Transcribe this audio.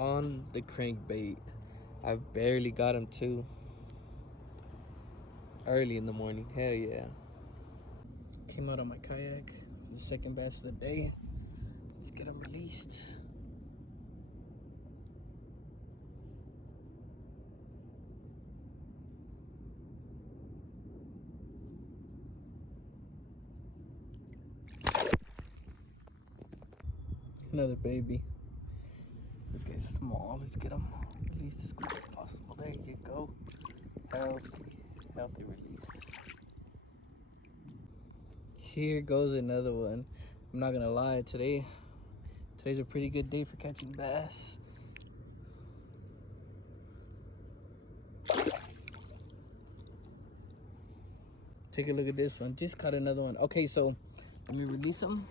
on the crankbait. I barely got him too. Early in the morning, hell yeah. Came out on my kayak, the second bass of the day. Let's get him released. Another baby. This guy's small. Let's get him released as quick as possible. There you go. Healthy release. Here goes another one. I'm not gonna lie, today's a pretty good day for catching bass. Take a look at this one. Just caught another one. Okay, so let me release him.